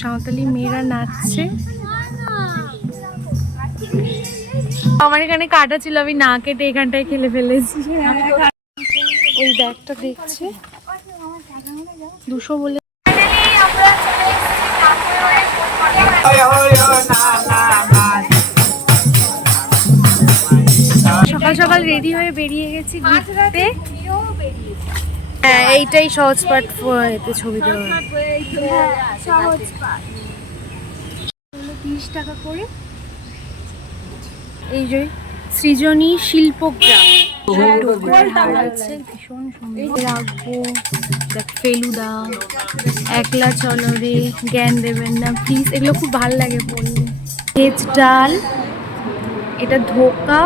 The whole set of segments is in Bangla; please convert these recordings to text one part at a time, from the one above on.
সাঁওতালি মেয়েরা নাচছে। আমার এখানে কাটা ছিল আমি না কেটে এখানটায় খেলে ফেলেছি। ওই ব্যাগটা দেখছে। দুশো বলে সকাল সকাল রেডি হয়ে বেরিয়ে গেছি ঘুরতে। হ্যাঁ এইটাই সহজ পাঠ এতে ছবি দেওয়া। তিরিশ টাকা করে। এই যে সৃজনী শিল্পগ্রাম। ভীষণ সুন্দর রাখব ফেলুদা একলা চলো রে জ্ঞান দেবেন না প্লিজ এগুলো খুব ভালো লাগে বললে। ভেজ ডাল এটা ধোকা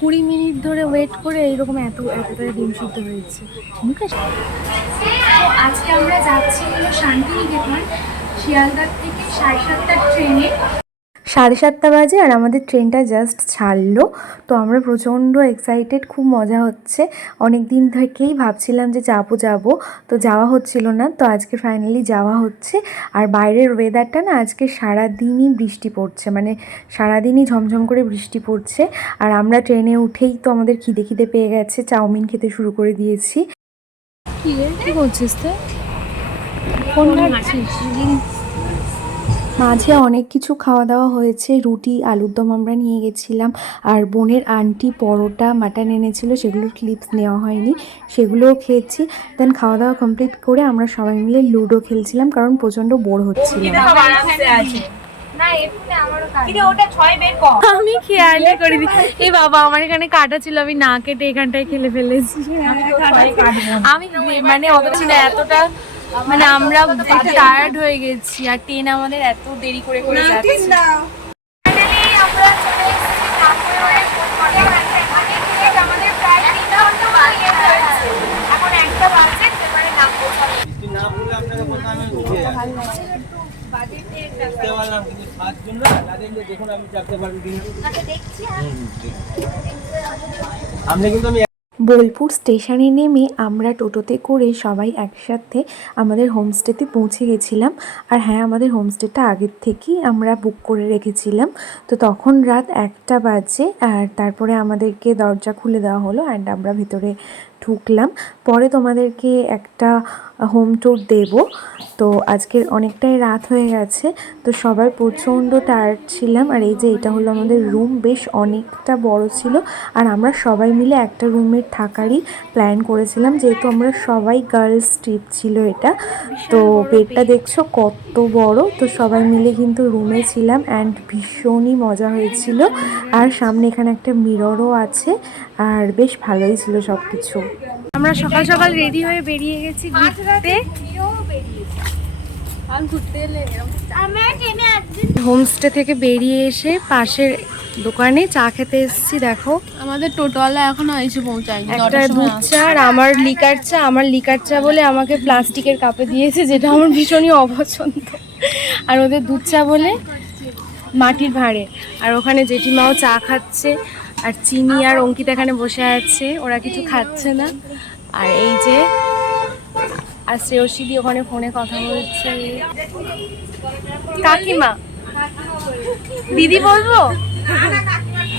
কুড়ি মিনিট ধরে ওয়েট করে এইরকম এত এতটা ডিম সিদ্ধ হয়েছে। আজকে আমরা যাচ্ছি হলো শান্তিনিকেতন, শিয়ালদার থেকে সাড়ে সাতটার ট্রেনে সাড়ে সাতটা বাজে আর আমাদের ট্রেনটা জাস্ট ছাড়লো। তো আমরা প্রচণ্ড এক্সাইটেড খুব মজা হচ্ছে। অনেক দিন থেকেই ভাবছিলাম যে যাব যাব। তো যাওয়া হচ্ছিল না, তো আজকে ফাইনালি যাওয়া হচ্ছে। আর বাইরের ওয়েদারটা না আজকে সারাদিনই বৃষ্টি পড়ছে মানে সারাদিনই ঝমঝম করে বৃষ্টি পড়ছে। আর আমরা ট্রেনে উঠেই তো আমাদের খিদে খিদে পেয়ে গেছে, চাউমিন খেতে শুরু করে দিয়েছি। কি করছিস তো মাঝে অনেক কিছু খাওয়া দাওয়া হয়েছে। রুটি আলুর দম আমরা নিয়ে গেছিলাম। আর বোনের আন্টি পরোটা মাটন এনেছিল সেগুলোর ক্লিপস নেওয়া হয়নি। সেগুলোও খেয়েছি। দেন খাওয়া দাওয়া কমপ্লিট করে আমরা সবাই মিলে লুডো খেলছিলাম কারণ প্রচণ্ড বোর হচ্ছিলাম আমি খেয়ালই করি এই বাবা আমার এখানে কাটা ছিল আমি না কেটে এখানটায় খেলে ফেলেছি। আমি মানে অতটা এতটা মানে আমরা টায়ার্ড হয়ে গেছি আর ট্রেন আমাদের এত দেরি করে করে যাচ্ছে। আপনি কিন্তু আমি বোলপুর স্টেশনে নেমে আমরা টোটোতে করে সবাই একসাথে আমাদের হোমস্টেতে পৌঁছে গেছিলাম। আর হ্যাঁ আমাদের হোমস্টেটা আগের থেকেই আমরা বুক করে রেখেছিলাম। তো তখন রাত একটা বাজে আর তারপরে আমাদেরকে দরজা খুলে দেওয়া হলো অ্যান্ড আমরা ভিতরে ঢুকলাম। পরে তোমাদেরকে একটা হোম ট্যুর দেব। তো আজকের অনেকটাই রাত হয়ে গেছে। তো সবাই প্রচণ্ড টায়ার্ড ছিলাম। আর এই যে এটা হলো আমাদের রুম বেশ অনেকটা বড় ছিল। আর আমরা সবাই মিলে একটা রুমের থাকারই প্ল্যান করেছিলাম। যেহেতু আমরা সবাই গার্লস ট্রিপ ছিল এটা। তো বেডটা দেখছ কত বড়। তো সবাই মিলে কিন্তু রুমে ছিলাম অ্যান্ড ভীষণই মজা হয়েছিল। আর সামনে এখানে একটা মিররও আছে। আর বেশ ভালোই ছিল সব কিছু আমরা সকাল সকাল রেডি হয়ে বেরিয়ে গেছি ঘুরতে। হোমস্টে থেকে বেরিয়ে এসে পাশের দোকানে চা খেতে এসেছি দেখো। আমাদের টোটোওয়ালা এখনও এসে পৌঁছায়নি একটা দুধ চা আর আমার লিকার চা আমার লিকার চা বলে আমাকে প্লাস্টিকের কাপে দিয়েছে যেটা আমার ভীষণই অপছন্দ। আর ওদের দুধ চা বলে মাটির ভাঁড়ে। আর ওখানে জেঠিমাও চা খাচ্ছে। আর চিনি আর অঙ্কিতা এখানে বসে আছে ওরা কিছু খাচ্ছে না। আর এই যে আর শ্রেয়সীদি ওখানে ফোনে কথা বলছে। কাকিমা দিদি বলব?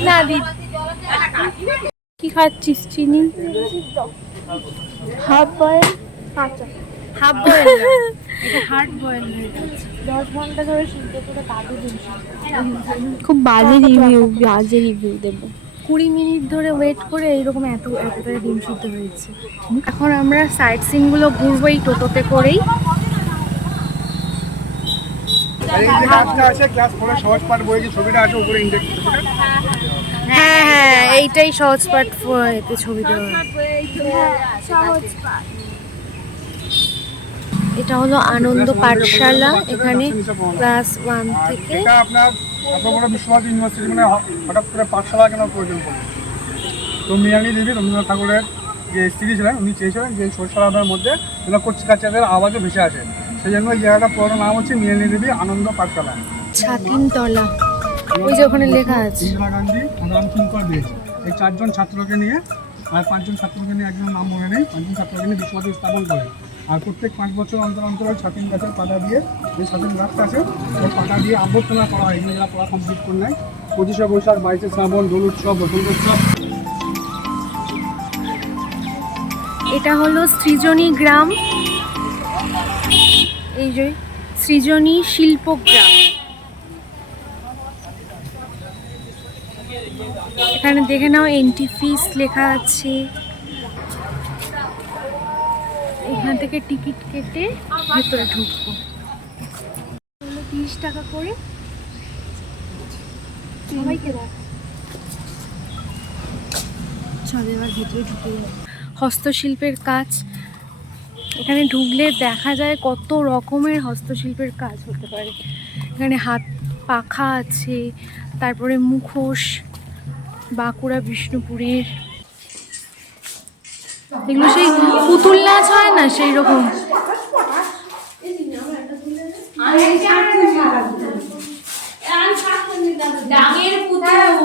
না দিদি। কি খাচ্ছিস চিনি? Half boil. Half boil? এটা হার্ড হয়ে খুব বাজে রিভিউ বাজে রিভিউ দেবো। কুড়ি মিনিট ধরে ওয়েট করে এইরকম এত এতটা ডিম সিদ্ধ হয়েছে। এখন আমরা সাইট সিনগুলো ঘুরবো এই টোটোতে করেই। হ্যাঁ হ্যাঁ এইটাই সহজ পাঠ এতে ছবি দেওয়া এটা হলো আনন্দ পাঠশালা এখানে ক্লাস ওয়ান থেকে আপনার এত বড় বিশ্বভারতী ইউনিভার্সিটি মানে হঠাৎ করে পাঠশালা কেন প্রয়োজন পড়ে তো মিয়ানি দেবী রবীন্দ্রনাথ ঠাকুরের যে স্ত্রী ছিলেন উনি চেয়েছিলেন যে সরষালাদের মধ্যে যেন কচি কাচাদের আওয়াজে ভেসে আসে। সেই জন্য এই জায়গাটা পুরোনো নাম হচ্ছে মিয়ানি দেবী আনন্দ পাঠশালা। ছাতিমতলা ওই যে ওখানে লেখা আছে। ইন্দিরা গান্ধী রাম কিঙ্কর বেশ এই চারজন ছাত্রকে নিয়ে আর পাঁচজন ছাত্রকে নিয়ে একজন নাম মনে নেই পাঁচজন ছাত্রকে নিয়ে বিশ্বভারতী স্থাপন করে আর প্রত্যেক পাঁচ বছর অন্তর অন্তর ছাতিম গাছের পাতা দিয়ে যে ছাতিম গাছটা আছে, ওই পাতা দিয়ে আবর্তনা করা হয়, এগুলো পড়া কমপ্লিট করে নেয়। পঁচিশে বৈশাখ, বাইশে শ্রাবণ, দোল উৎসব, বসন্ত উৎসব। এটা হলো সৃজনী গ্রাম। এই যে সৃজনী শিল্পগ্রাম এখানে দেখে নাও এন্ট্রি ফিস লেখা আছে। এখান থেকে টিকিট কেটে ভেতরে ঢুকবো। তিরিশ টাকা করে। সবাইকে হস্তশিল্পের কাজ। এখানে ঢুকলে দেখা যায় কত রকমের হস্তশিল্পের কাজ হতে পারে। এখানে হাত পাখা আছে, তারপরে মুখোশ, বাঁকুড়া, বিষ্ণুপুরের এগুলো সেই পুতুল নাচ হয় না সেই রকম এখানে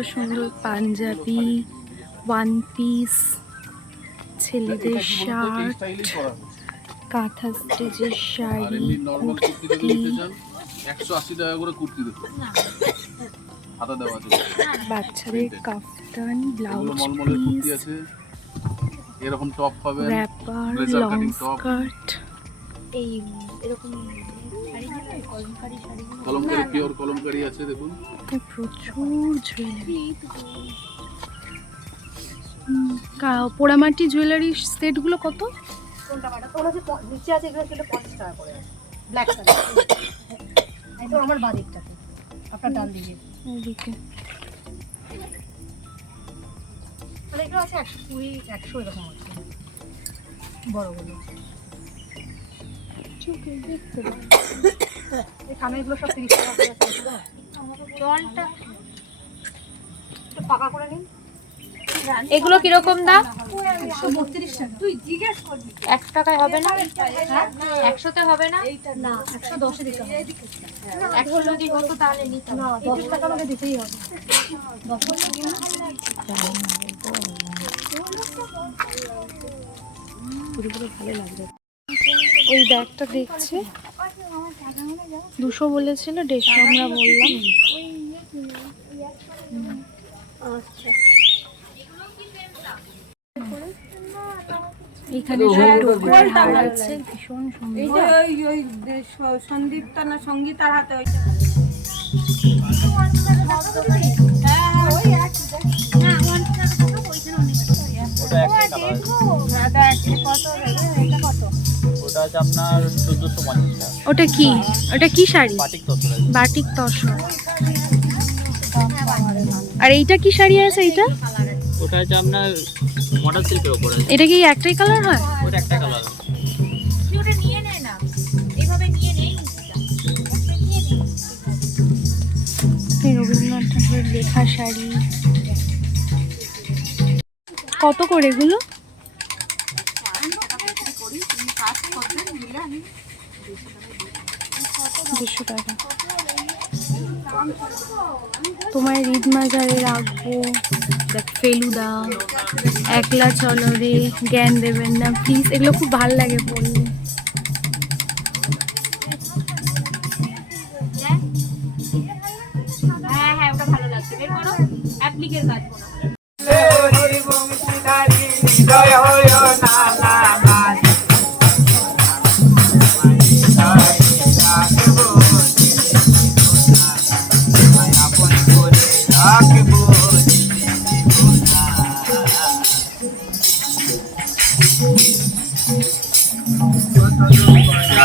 সুন্দর সুন্দর পাঞ্জাবি ওয়ান পিস ছেলেদের শার্ট কাঁথা স্টেজের শাড়ি কুর্তি। একশো আশি টাকা করে কুর্তি দেখো হাতা দেওয়া আছে। বাচ্চাদের কাফতান ব্লাউজ মলমলের কুর্তি আছে। এরকম টপ পাবেন র্যাপার লং স্কার্ট এই এরকম কলমকারি শাড়ি কলমকারি পিওর কলমকারি আছে দেখুন। প্রচুর জুয়েলারি পোড়ামাটি জুয়েলারি সেটগুলো কত? নিচে আছে এগুলো ছিল পঞ্চাশ টাকা করে। ব্ল্যাক কালার আমার বাদিকটাতে। আপনার ডান দিকে। ওদিকে এগুলো আছে একশো কুড়ি একশো এরকম আছে। বড়গুলো। কানেরগুলো সব তিরিশ টাকা করে আছে দেখো। জলটা একটু করে নিন। এগুলো কীরকম দাম? একশো টাকায় হবে না? একশোতে হবে না? না একশো দশে দিতে হবে। একশো যদি হতো তাহলে নিতাম। দশ টাকা আমাকে দিতেই হবে। দশ ওই ব্যাগটা দেখছে। দুশো বলেছিল দেড়শো আমরা বললাম। এখানে ডোকরা হার আছে ভীষণ সুন্দর। সন্দীপটা না সঙ্গীতার হাতে ওইটা। ওটা একটাই কালার আছে। ওটা আছে আপনার চোদ্দোশো পঞ্চাশ। টাকা ওটা কি? ওটা কি sari? Batik tussar batik tussar. আর এইটা কি শাড়ি আছে এইটা? ওটা আছে আপনার মডার্ন সিল্কের ওপর আছে। এটা কি একটাই কালার হয়? ওটা একটা কালার ওটা নিয়ে নে না। এইভাবে নিয়ে নে। এই রবীন্দ্রনাথ ঠাকুরের লেখা শাড়ি। কত করে এগুলো? দুশো টাকা। তোমার ঈদ মাজারে রাখব। দেখ ফেলুদা একলা চলো রে জ্ঞান দেবেন না প্লিজ এগুলো খুব ভালো লাগে পড়লে হ্যাঁ হ্যাঁ ওটা ভালো লাগছে। বের করো অ্যাপ্লিকের কাজ হয়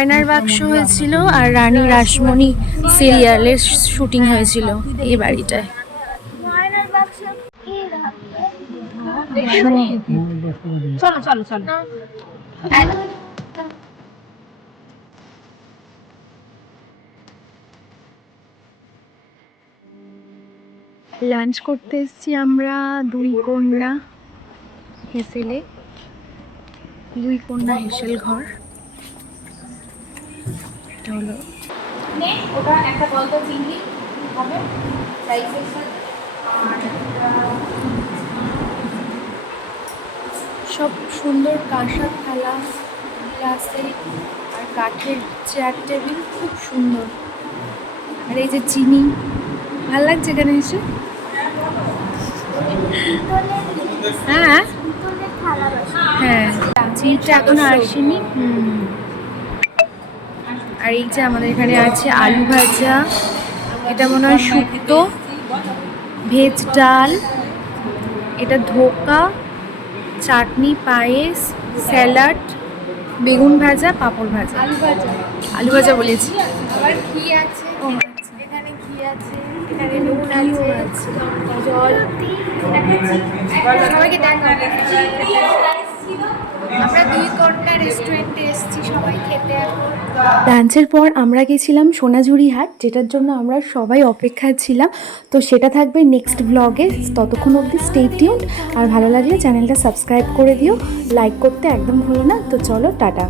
ময়নার বাক্স হয়েছিল আর রানী রাসমণি সিরিয়ালের শুটিং হয়েছিল এই বাড়িটায়। লাঞ্চ করতে এসেছি আমরা দুই কন্যা, হেসেলে। দুই কন্যা হেসেল ঘর। এটা হলো ওটা একটা গলদা চিংড়ি হবে রাইসের সাথে। সব সুন্দর কাঁসার থালা গ্লাসে আর কাঠের চেয়ার টেবিল খুব সুন্দর। আর এই যে চিনি ভালো লাগছে এখানে এসে? হ্যাঁ? হ্যাঁ। চিনিটা এখনও আসেনি? হুম। আর এই যে আমাদের এখানে আছে আলু ভাজা এটা মনে হয় শুক্তো ভেজ ডাল এটা ধোকা চাটনি পায়েস স্যালাড বেগুন ভাজা পাঁপড় ভাজা। আলু ভাজা। আলু ভাজা বলেছি। আবার ঘি আছে। এখানে ঘি আছে এখানে নুন আছে জল। সবাইকে এখন। লাঞ্চের পর আমরা গেছিলাম সোনাঝুরি হাট যেটার জন্য আমরা সবাই অপেক্ষায় ছিলাম। তো সেটা থাকবে নেক্সট ব্লগে ততক্ষণ অব্দি স্টে টিউন আর ভালো লাগলে চ্যানেলটা সাবস্ক্রাইব করে দিও। লাইক করতে একদম ভুলো না। তো চলো, টাটা।